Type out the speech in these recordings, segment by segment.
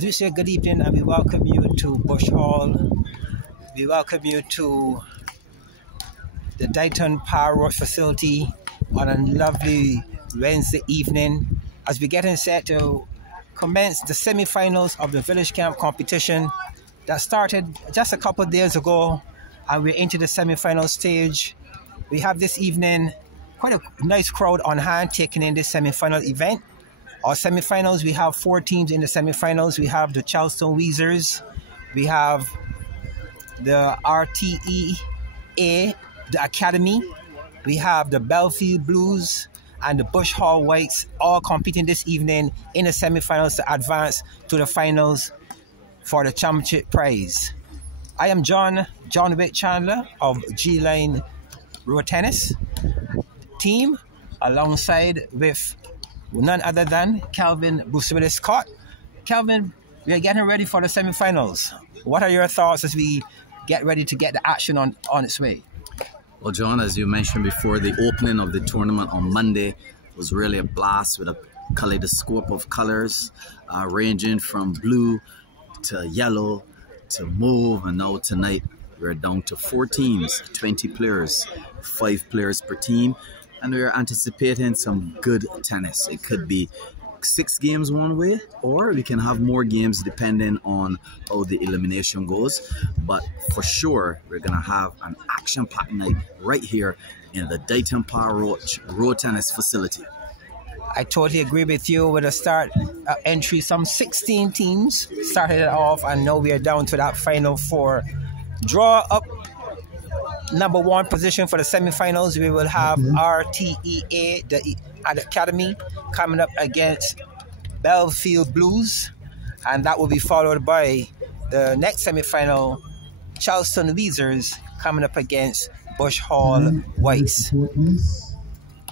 As we say good evening, and we welcome you to Bush Hall. We welcome you to the Dayton Power Road facility on a lovely Wednesday evening as we're getting set to commence the semi-finals of the Village Camp competition that started just a couple of days ago, and we're into the semi-final stage. We have this evening quite a nice crowd on hand taking in this semi-final event. Our semi-finals, we have 4 teams in the semi-finals. We have the Charleston Weezers, we have the RTEA, the Academy, we have the Belfield Blues and the Bush Hall Whites, all competing this evening in the semi-finals to advance to the finals for the championship prize. I am John Wick Chandler of G-Line Road Tennis team, alongside with none other than Calvin Bruce Willis Scott. Calvin, we are getting ready for the semi-finals. What are your thoughts as we get ready to get the action on its way? Well, John, as you mentioned before, the opening of the tournament on Monday was really a blast with a kaleidoscope of colors ranging from blue to yellow to mauve, and now tonight we're down to 4 teams, 20 players, 5 players per team. And we're anticipating some good tennis. It could be 6 games one way, or we can have more games depending on how the elimination goes. But for sure, we're going to have an action-packed night right here in the Dayton Power Road Tennis facility. I totally agree with you. With a start entry, some 16 teams started it off, and now we are down to that final 4. Draw up number 1 position for the semi-finals. We will have RTEA, the Academy, coming up against Belfield Blues, and that will be followed by the next semi-final, Charleston Weezers, coming up against Bush Hall Whites.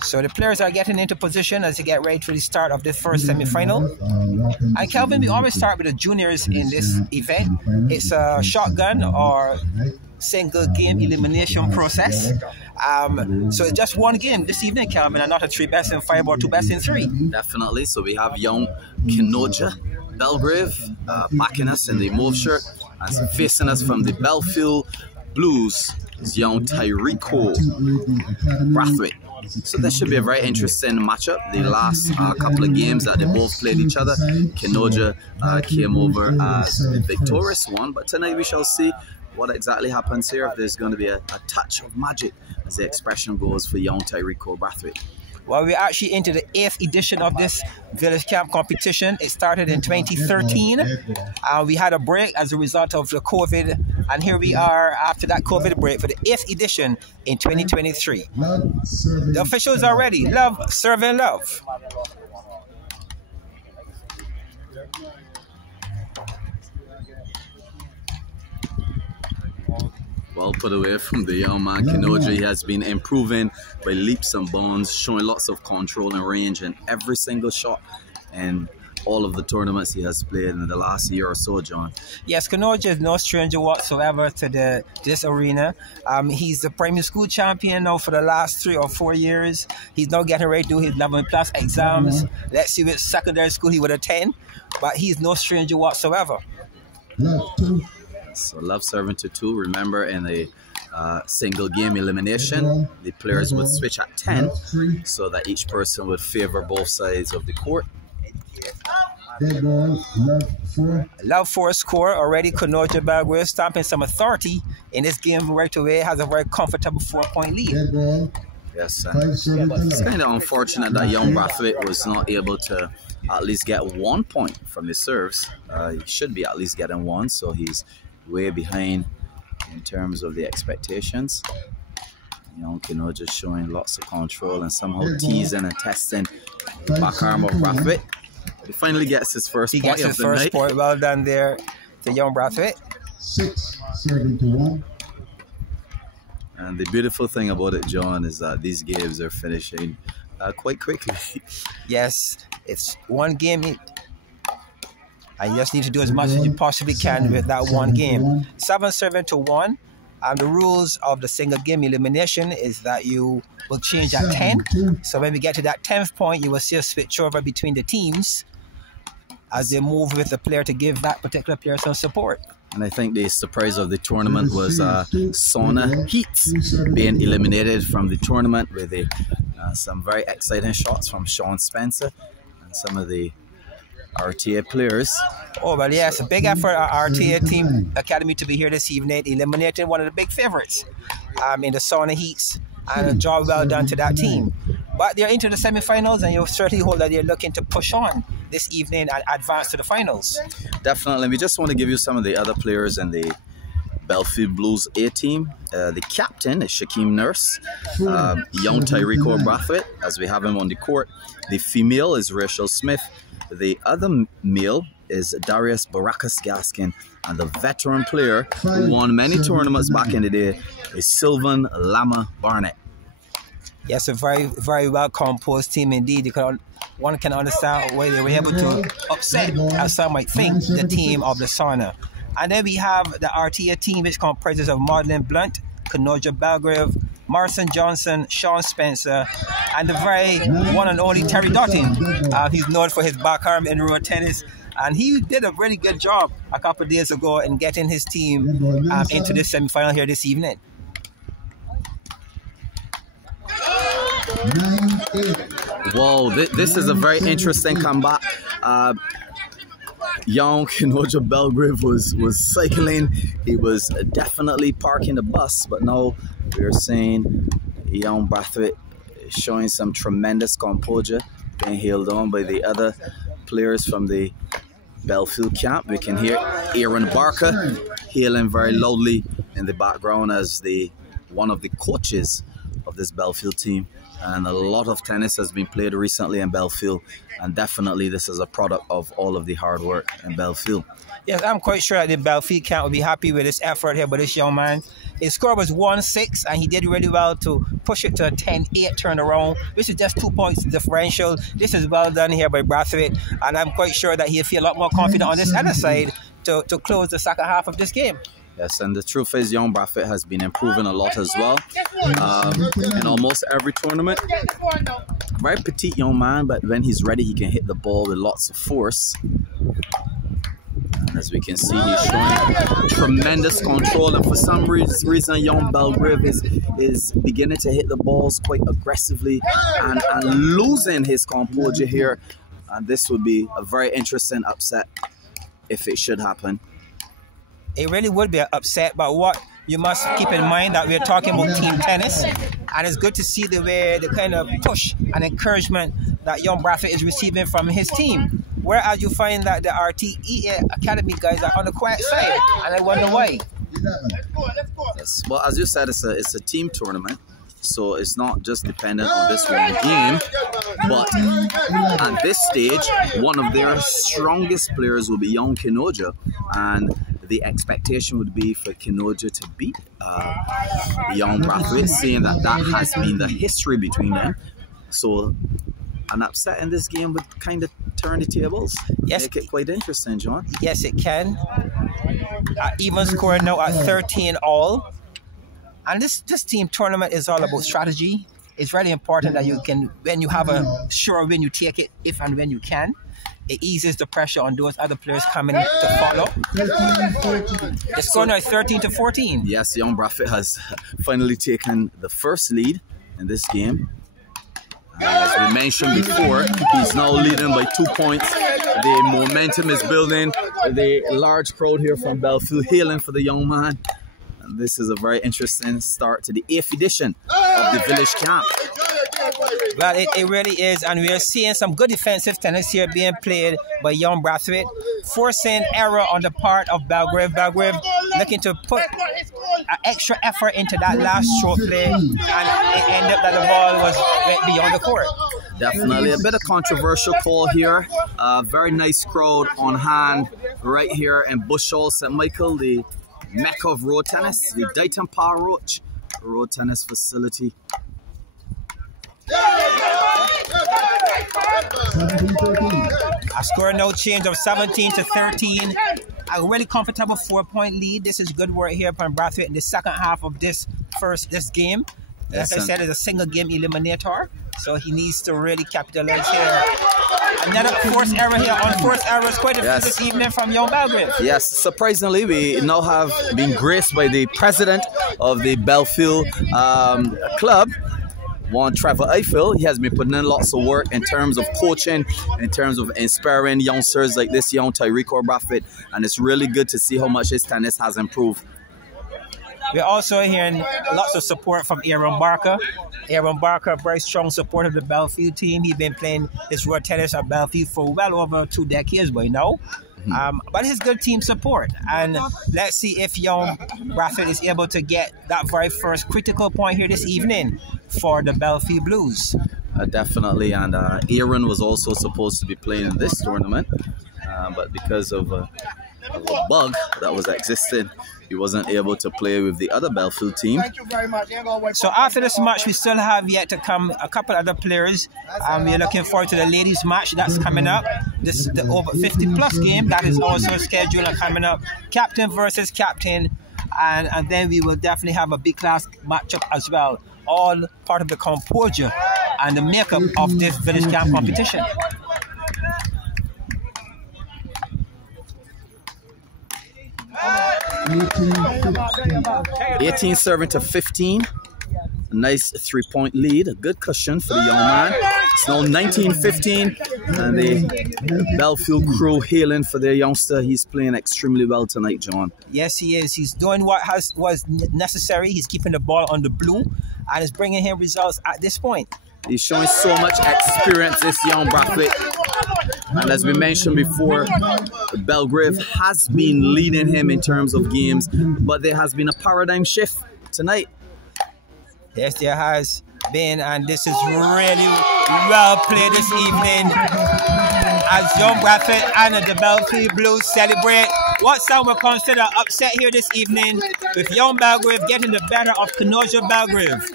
So the players are getting into position as they get ready for the start of the first semi-final. And Kelvin, we always start with the juniors in this event. It's a shotgun or single game elimination process. So it's just 1 game this evening, Calvin, and not a 3 best in 5 or 2 best in 3. Definitely. So we have young Kenoja, Belgrave, backing us in the mauve shirt, and facing us from the Belfield Blues is young Tyricò, Braithwaite. So this should be a very interesting matchup. The last couple of games that they both played each other, Kenoja came over as the victorious one, but tonight we shall see what exactly happens here, if there's going to be a touch of magic, as the expression goes, for young Tyricò Braithwaite. Well, we're actually into the 8th edition of this Village Camp competition. It started in 2013. We had a break as a result of the COVID, and here we are after that COVID break for the 8th edition in 2023. The officials are ready. Love, serving love. Well put away from the young man Kenoja. He has been improving by leaps and bounds, showing lots of control and range in every single shot and all of the tournaments he has played in the last year or so, John. Yes, Kenoja is no stranger whatsoever to this arena. He's the primary school champion now for the last 3 or 4 years. He's now getting ready to do his 11+ exams. Let's see which secondary school he would attend, but he's no stranger whatsoever. So love serving to 2. Remember, in a single game elimination, the players would switch at 10 so that each person would favor both sides of the court. Love for a score already. Kenoja Belgrave stamping some authority in this game right away. Has a very comfortable 4-point lead. Yes, it's kind of unfortunate that young Braithwaite was not able to at least get 1 point from his serves. He should be at least getting 1, so he's way behind in terms of the expectations. Young Kenoja showing lots of control and somehow teasing and testing the back arm of Braithwaite. He finally gets his first point of the night. He gets his first point. Well done there to young Braithwaite. 6-7-1. And the beautiful thing about it, John, is that these games are finishing quite quickly. Yes, it's 1 game. And you just need to do as much as you possibly can with that 1 game. 7-7-1. The rules of the single game elimination is that you will change at 10. So when we get to that 10th point, you will see a switch over between the teams. as they move with the player to give that particular player some support. And I think the surprise of the tournament was Sauna Heats being eliminated from the tournament with some very exciting shots from Sean Spencer and some of the RTA players. Oh, well, yes, a big effort our RTA team academy to be here this evening, eliminating one of the big favorites in the Sauna Heats, and a job well done to that team. But they're into the semifinals, and you certainly hope that they're looking to push on this evening and advance to the finals. Definitely. We just want to give you some of the other players in the Belfield Blues A team. The captain is Shaquem Nurse, young Tyricò Braithwaite, as we have him on the court. The female is Rachel Smith. The other male is Darius Barakas Gaskin, and the veteran player who won many tournaments back in the day is Sylvan Lama Barnett. Yes, a very, very well composed team indeed. One can understand why they were able to upset, as some might think, the team of the Sauna. And then we have the RTA team, which comprises of Madeline Blunt, Kenoja Belgrave, Morrison Johnson, Sean Spencer, and the very one and only Terry Dottin. He's known for his backarm in road tennis, and he did a really good job a couple of days ago in getting his team into this semi-final here this evening. 9-8. Whoa, this is a very interesting comeback. Young Kenoja Belgrave was cycling. He was definitely parking the bus, but now we're seeing young Braithwaite showing some tremendous composure, being held on by the other players from the Belfield camp. We can hear Aaron Barker hailing very loudly in the background as one of the coaches of this Belfield team. And a lot of tennis has been played recently in Belfield, and definitely this is a product of all of the hard work in Belfield. Yes, I'm quite sure that the Belfield camp will be happy with this effort here by this young man. His score was 1-6, and he did really well to push it to a 10-8 turnaround, which is just 2 points differential. This is well done here by Braithwaite, and I'm quite sure that he'll feel a lot more confident on this other side to close the second half of this game. Yes, and the truth is, young Braithwaite has been improving a lot as well in almost every tournament. Very petite young man, but when he's ready, he can hit the ball with lots of force. And as we can see, he's showing tremendous control, and for some reason, young Belgrave is beginning to hit the balls quite aggressively and losing his composure here. And this would be a very interesting upset if it should happen. It really would be an upset, but what you must keep in mind that we're talking about team tennis, and it's good to see the kind of push and encouragement that young Braithwaite is receiving from his team. Whereas you find that the RTA Academy guys are on the quiet side, and I wonder why. Yes. Well, as you said, it's a team tournament, so it's not just dependent on this one game. But at this stage, one of their strongest players will be young Kenoja, and the expectation would be for Kenoja to beat young Braithwaite, seeing that has been the history between them. So an upset in this game would kind of turn the tables. Yes. Make it quite interesting, John. Yes, it can. Even scoring now at 13 all. And this team tournament is all about strategy. It's really important that you can, when you have a sure win, you take it if and when you can. It eases the pressure on those other players coming to follow. The score now is 13-14. Yes, young Braithwaite has finally taken the first lead in this game. As we mentioned before, he's now leading by 2 points. The momentum is building. The large crowd here from Belfield hailing for the young man. And this is a very interesting start to the 8th edition of the Village Camp. Well, it really is, and we are seeing some good defensive tennis here being played by young Braithwaite, forcing error on the part of Belgrave. Belgrave looking to put an extra effort into that last short play, and it ended up that the ball went beyond the court. Definitely a bit of controversial call here. Very nice crowd on hand right here in Bush Hall, St. Michael, the mecca of road tennis, the Dighton Power Roach road tennis facility. A score now change of 17-13. A really comfortable 4-point lead. This is good work here from Braithwaite in the second half of this game. As I said, it's a single game eliminator. So he needs to really capitalize here. Another forced error here on forced errors. Quite a few this evening from young Belgrave. Yes, surprisingly, we now have been graced by the president of the Belfield club, one Trevor Eiffel. He has been putting in lots of work in terms of coaching, in terms of inspiring youngsters like this young Tyricò Braithwaite, and it's really good to see how much his tennis has improved. We're also hearing lots of support from Aaron Barker. Aaron Barker, a very strong supporter of the Belfield team. He's been playing this road tennis at Belfield for well over 2 decades by now. But it's good team support. And let's see if young Braithwaite is able to get that very first critical point here this evening for the Belfield Blues. Definitely. And Aaron was also supposed to be playing in this tournament. But because of a bug that was existing, he wasn't able to play with the other Belfield team. Thank you very much. So after this match, we still have yet to come a couple other players. We're looking forward to the ladies' match that's coming up. This is the over 50+ game that is also scheduled and coming up. Captain versus captain, and then we will definitely have a big class matchup as well. All part of the composure and the makeup of this village camp competition. 18 serving to 15. A nice 3-point lead. A good cushion for the young man. It's now 19-15. And the Belfield crew hailing for their youngster. He's playing extremely well tonight, John. Yes, he is. He's doing what was necessary. He's keeping the ball on the blue and is bringing him results at this point. He's showing so much experience, this young Braithwaite. And as we mentioned before, Belgrave has been leading him in terms of games, but there has been a paradigm shift tonight. Yes, there has been, and this is really well played this evening as young Braithwaite and the Belfield Blues celebrate what some will consider upset here this evening, with young Belgrave getting the better of Kenoja Belgrave.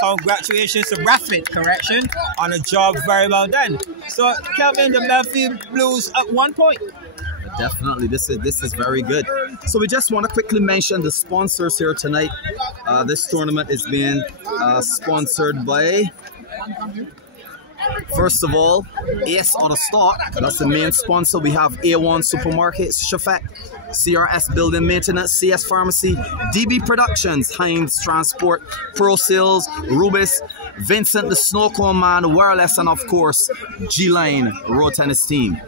Congratulations to Braithwaite, correction, on a job very well done. So, Kelvin, the Belfield Blues up 1 point. Definitely, this is very good. So we just want to quickly mention the sponsors here tonight. This tournament is being sponsored by, first of all, Ace Auto Stock. That's the main sponsor. We have A1 Supermarkets, Shafak, CRS Building Maintenance, CS Pharmacy, DB Productions, Heinz Transport, Pro Sales, Rubis, Vincent the Snowcone Man, Wireless, and of course, G-Line Road Tennis Team.